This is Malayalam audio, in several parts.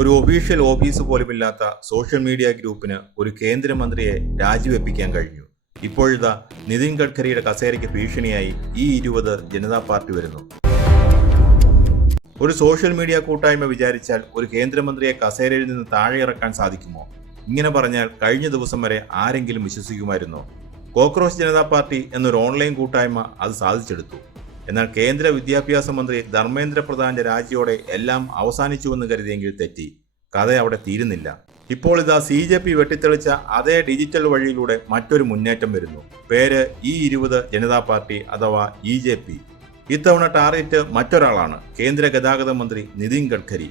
ഒരു ഒഫീഷ്യൽ ഓഫീസ് പോലുമില്ലാത്ത സോഷ്യൽ മീഡിയ ഗ്രൂപ്പിന് ഒരു കേന്ദ്രമന്ത്രിയെ രാജിവെപ്പിക്കാൻ കഴിഞ്ഞു. ഇപ്പോഴിതാ നിതിൻ ഗഡ്കരിയുടെ കസേരയ്ക്ക് ഭീഷണിയായി E20 ജനതാ പാർട്ടി വരുന്നു. ഒരു സോഷ്യൽ മീഡിയ കൂട്ടായ്മ വിചാരിച്ചാൽ ഒരു കേന്ദ്രമന്ത്രിയെ കസേരയിൽ നിന്ന് താഴെ ഇറക്കാൻ സാധിക്കുമോ? ഇങ്ങനെ പറഞ്ഞാൽ കഴിഞ്ഞ ദിവസം വരെ ആരെങ്കിലും വിശ്വസിക്കുമായിരുന്നോ? കോക്രോച്ച് ജനതാ പാർട്ടി എന്നൊരു ഓൺലൈൻ കൂട്ടായ്മ അത് സാധിച്ചെടുത്തു. എന്നാൽ കേന്ദ്ര വിദ്യാഭ്യാസ മന്ത്രി ധർമ്മേന്ദ്ര പ്രധാന്റെ രാജിയോടെ എല്ലാം അവസാനിച്ചുവെന്ന് കരുതിയെങ്കിൽ തെറ്റി. കഥ അവിടെ തീരുന്നില്ല. ഇപ്പോൾ ഇതാ CJP വെട്ടിത്തെളിച്ച അതേ ഡിജിറ്റൽ വഴിയിലൂടെ മറ്റൊരു മുന്നേറ്റം വരുന്നു. പേര് E20 ജനതാ പാർട്ടി അഥവാ EJP. ഇത്തവണ ടാർഗറ്റ് മറ്റൊരാളാണ്, കേന്ദ്ര ഗതാഗത മന്ത്രി നിതിൻ ഗഡ്കരി.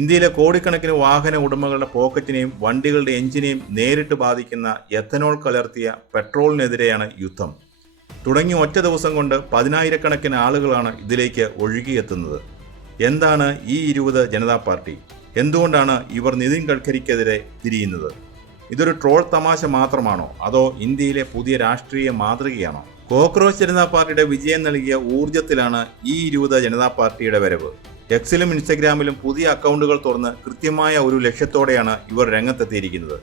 ഇന്ത്യയിലെ കോടിക്കണക്കിന് വാഹന ഉടമകളുടെ പോക്കറ്റിനെയും വണ്ടികളുടെ എഞ്ചിനെയും നേരിട്ട് ബാധിക്കുന്ന എഥനോൾ കലർത്തിയ പെട്രോളിനെതിരെയാണ് യുദ്ധം. തുടങ്ങി ഒറ്റ ദിവസം കൊണ്ട് 10,000-കണക്കിന് ആളുകളാണ് ഇതിലേക്ക് ഒഴുകിയെത്തുന്നത്. എന്താണ് E20 ജനതാ പാർട്ടി? എന്തുകൊണ്ടാണ് ഇവർ നിതിൻ ഗഡ്കരിക്കെതിരെ തിരിയുന്നത്? ഇതൊരു ട്രോൾ തമാശ മാത്രമാണോ, അതോ ഇന്ത്യയിലെ പുതിയ രാഷ്ട്രീയ മാതൃകയാണോ? കോക്രോച്ച് ജനതാ പാർട്ടിയുടെ വിജയം നൽകിയ ഊർജത്തിലാണ് E20 ജനതാ പാർട്ടിയുടെ വരവ്. എക്സിലും ഇൻസ്റ്റഗ്രാമിലും പുതിയ അക്കൗണ്ടുകൾ തുറന്ന് കൃത്യമായ ഒരു ലക്ഷ്യത്തോടെയാണ് ഇവർ രംഗത്തെത്തിയിരിക്കുന്നത്.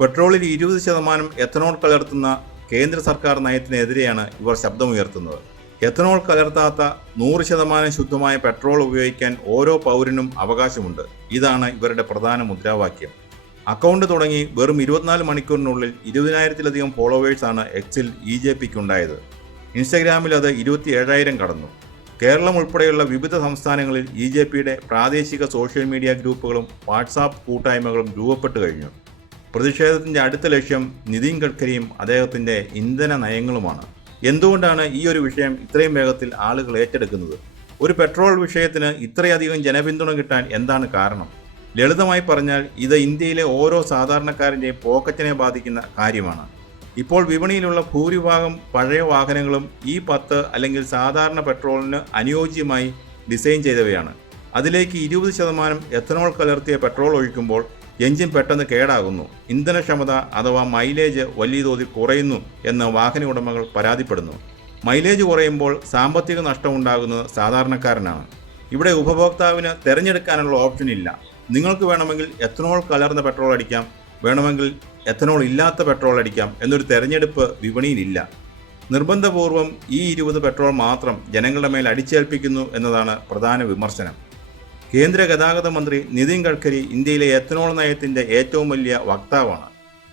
പെട്രോളിൽ 20% എഥനോൾ കലർത്തുന്ന കേന്ദ്ര സർക്കാർ നയത്തിനെതിരെയാണ് ഇവർ ശബ്ദമുയർത്തുന്നത്. എഥനോൾ കലർത്താത്ത 100% ശുദ്ധമായ പെട്രോൾ ഉപയോഗിക്കാൻ ഓരോ പൗരനും അവകാശമുണ്ട്. ഇതാണ് ഇവരുടെ പ്രധാന മുദ്രാവാക്യം. അക്കൗണ്ട് തുടങ്ങി വെറും 24 മണിക്കൂറിനുള്ളിൽ 20,000-ലധികം ഫോളോവേഴ്സാണ് എക്സിൽ EJPക്കുണ്ടായത്. ഇൻസ്റ്റഗ്രാമിൽ അത് 27,000 കടന്നു. കേരളം ഉൾപ്പെടെയുള്ള വിവിധ സംസ്ഥാനങ്ങളിൽ EJPയുടെ പ്രാദേശിക സോഷ്യൽ മീഡിയ ഗ്രൂപ്പുകളും വാട്സാപ്പ് കൂട്ടായ്മകളും രൂപപ്പെട്ടു കഴിഞ്ഞു. പ്രതിഷേധത്തിന്റെ അടുത്ത ലക്ഷ്യം നിതിൻ ഗഡ്കരിയും അദ്ദേഹത്തിന്റെ ഇന്ധന നയങ്ങളുമാണ്. എന്തുകൊണ്ടാണ് ഈ ഒരു വിഷയം ഇത്രയും വേഗത്തിൽ ആളുകൾ ഏറ്റെടുക്കുന്നത്? ഒരു പെട്രോൾ വിഷയത്തിന് ഇത്രയധികം ജനപിന്തുണ കിട്ടാൻ എന്താണ് കാരണം? ലളിതമായി പറഞ്ഞാൽ ഇത് ഇന്ത്യയിലെ ഓരോ സാധാരണക്കാരൻ്റെയും പോക്കറ്റിനെ ബാധിക്കുന്ന കാര്യമാണ്. ഇപ്പോൾ വിപണിയിലുള്ള ഭൂരിഭാഗം പഴയ വാഹനങ്ങളും E10 അല്ലെങ്കിൽ സാധാരണ പെട്രോളിന് അനുയോജ്യമായി ഡിസൈൻ ചെയ്തവയാണ്. അതിലേക്ക് 20% എഥനോൾ കലർത്തിയ പെട്രോൾ ഒഴിക്കുമ്പോൾ എഞ്ചിൻ പെട്ടെന്ന് കേടാകുന്നു, ഇന്ധനക്ഷമത അഥവാ മൈലേജ് വലിയ തോതിൽ കുറയുന്നു എന്ന് വാഹന ഉടമകൾ പരാതിപ്പെടുന്നു. മൈലേജ് കുറയുമ്പോൾ സാമ്പത്തിക നഷ്ടമുണ്ടാകുന്നത് സാധാരണക്കാരനാണ്. ഇവിടെ ഉപഭോക്താവിന് തിരഞ്ഞെടുക്കാനുള്ള ഓപ്ഷൻ ഇല്ല. നിങ്ങൾക്ക് വേണമെങ്കിൽ എഥനോൾ കലർന്ന പെട്രോൾ അടിക്കാം, വേണമെങ്കിൽ എഥനോൾ ഇല്ലാത്ത പെട്രോൾ അടിക്കാം എന്നൊരു തെരഞ്ഞെടുപ്പ് വിപണിയിലില്ല. നിർബന്ധപൂർവം E20 പെട്രോൾ മാത്രം ജനങ്ങളുടെ മേൽ അടിച്ചേൽപ്പിക്കുന്നു എന്നതാണ് പ്രധാന വിമർശനം. കേന്ദ്ര ഗതാഗത മന്ത്രി നിതിൻ ഗഡ്കരി ഇന്ത്യയിലെ എഥനോൾ നയത്തിന്റെ ഏറ്റവും വലിയ വക്താവാണ്.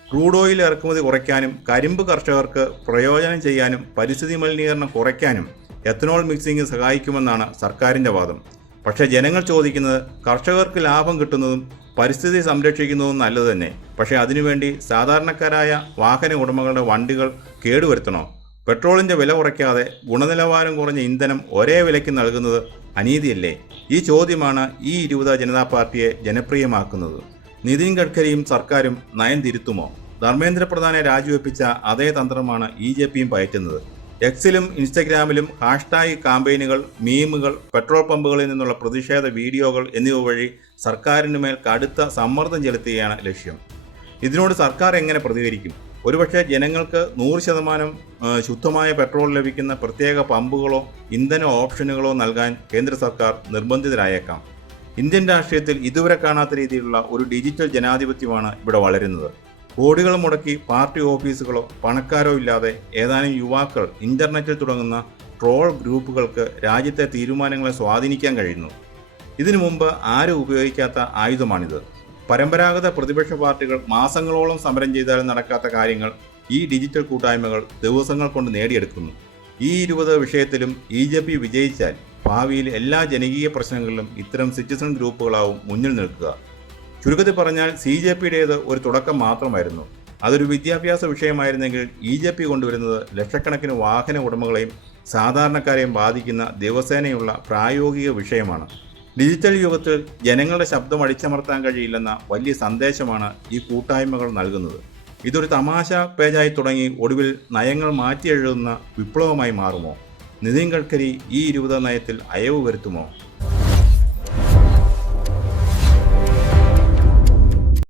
ക്രൂഡ് ഓയിൽ ഇറക്കുമതി കുറയ്ക്കാനും കരിമ്പ് കർഷകർക്ക് പ്രയോജനം ചെയ്യാനും പരിസ്ഥിതി മലിനീകരണം കുറയ്ക്കാനും എഥനോൾ മിക്സിംഗ് സഹായിക്കുമെന്നാണ് സർക്കാരിന്റെ വാദം. പക്ഷേ ജനങ്ങൾ ചോദിക്കുന്നത് കർഷകർക്ക് ലാഭം കിട്ടുന്നതും പരിസ്ഥിതി സംരക്ഷിക്കുന്നതും നല്ലത് തന്നെ. പക്ഷേ അതിനുവേണ്ടി സാധാരണക്കാരായ വാഹന ഉടമകളുടെ വണ്ടികൾ കേടുവരുത്തണോ? പെട്രോളിന്റെ വില കുറയ്ക്കാതെ ഗുണനിലവാരം കുറഞ്ഞ ഇന്ധനം ഒരേ വിലയ്ക്ക് നൽകുന്നത് അനീതിയല്ലേ? ഈ ചോദ്യമാണ് E20 ജനതാ പാർട്ടിയെ ജനപ്രിയമാക്കുന്നത്. നിതിൻ ഗഡ്കരിയും സർക്കാരും നയം തിരുത്തുമോ? ധർമ്മേന്ദ്ര പ്രധാനെ രാജിവെപ്പിച്ച അതേ തന്ത്രമാണ് EJPയും പയറ്റുന്നത്. എക്സിലും ഇൻസ്റ്റഗ്രാമിലും ഹാഷ്ടാഗ് കാമ്പയിനുകൾ, മീമുകൾ, പെട്രോൾ പമ്പുകളിൽ നിന്നുള്ള പ്രതിഷേധ വീഡിയോകൾ എന്നിവ വഴി സർക്കാരിന് മേൽ കടുത്ത സമ്മർദ്ദം ചെലുത്തുകയാണ് ലക്ഷ്യം. ഇതിനോട് സർക്കാർ എങ്ങനെ പ്രതികരിക്കും? ഒരുപക്ഷെ ജനങ്ങൾക്ക് 100% ശുദ്ധമായ പെട്രോൾ ലഭിക്കുന്ന പ്രത്യേക പമ്പുകളോ ഇന്ധന ഓപ്ഷനുകളോ നൽകാൻ കേന്ദ്ര സർക്കാർ നിർബന്ധിതരായേക്കാം. ഇന്ത്യൻ രാഷ്ട്രീയത്തിൽ ഇതുവരെ കാണാത്ത രീതിയിലുള്ള ഒരു ഡിജിറ്റൽ ജനാധിപത്യമാണ് ഇവിടെ വളരുന്നത്. കോടികൾ മുടക്കി പാർട്ടി ഓഫീസുകളോ പണക്കാരോ ഇല്ലാതെ ഏതാനും യുവാക്കൾ ഇന്റർനെറ്റിൽ തുടങ്ങുന്ന ട്രോൾ ഗ്രൂപ്പുകൾക്ക് രാജ്യത്തെ തീരുമാനങ്ങളെ സ്വാധീനിക്കാൻ കഴിയുന്നു. ഇതിനു മുമ്പ് ആരും ഉപയോഗിക്കാത്ത ആയുധമാണിത്. പരമ്പരാഗത പ്രതിപക്ഷ പാർട്ടികൾ മാസങ്ങളോളം സമരം ചെയ്താലും നടക്കാത്ത കാര്യങ്ങൾ ഈ ഡിജിറ്റൽ കൂട്ടായ്മകൾ ദിവസങ്ങൾ കൊണ്ട് നേടിയെടുക്കുന്നു. E20 വിഷയത്തിലും EJP വിജയിച്ചാൽ ഭാവിയിൽ എല്ലാ ജനകീയ പ്രശ്നങ്ങളിലും ഇത്തരം സിറ്റിസൺ ഗ്രൂപ്പുകളാവും മുന്നിൽ നിൽക്കുക. ചുരുക്കത്തിൽ പറഞ്ഞാൽ CJPയുടേത് ഒരു തുടക്കം മാത്രമായിരുന്നു. അതൊരു വിദ്യാഭ്യാസ വിഷയമായിരുന്നെങ്കിൽ EJP കൊണ്ടുവരുന്നത് ലക്ഷക്കണക്കിന് വാഹന ഉടമകളെയും സാധാരണക്കാരെയും ബാധിക്കുന്ന ദിവസേനയുള്ള പ്രായോഗിക വിഷയമാണ്. ഡിജിറ്റൽ യുഗത്തിൽ ജനങ്ങളുടെ ശബ്ദം അടിച്ചമർത്താൻ കഴിയില്ലെന്ന വലിയ സന്ദേശമാണ് ഈ കൂട്ടായ്മകൾ നൽകുന്നത്. ഇതൊരു തമാശ പേജായി തുടങ്ങി ഒടുവിൽ നയങ്ങൾ മാറ്റിയെഴുതുന്ന വിപ്ലവമായി മാറുമോ? നിതിൻ ഗഡ്കരി E20 നയത്തിൽ അയവ് വരുത്തുമോ?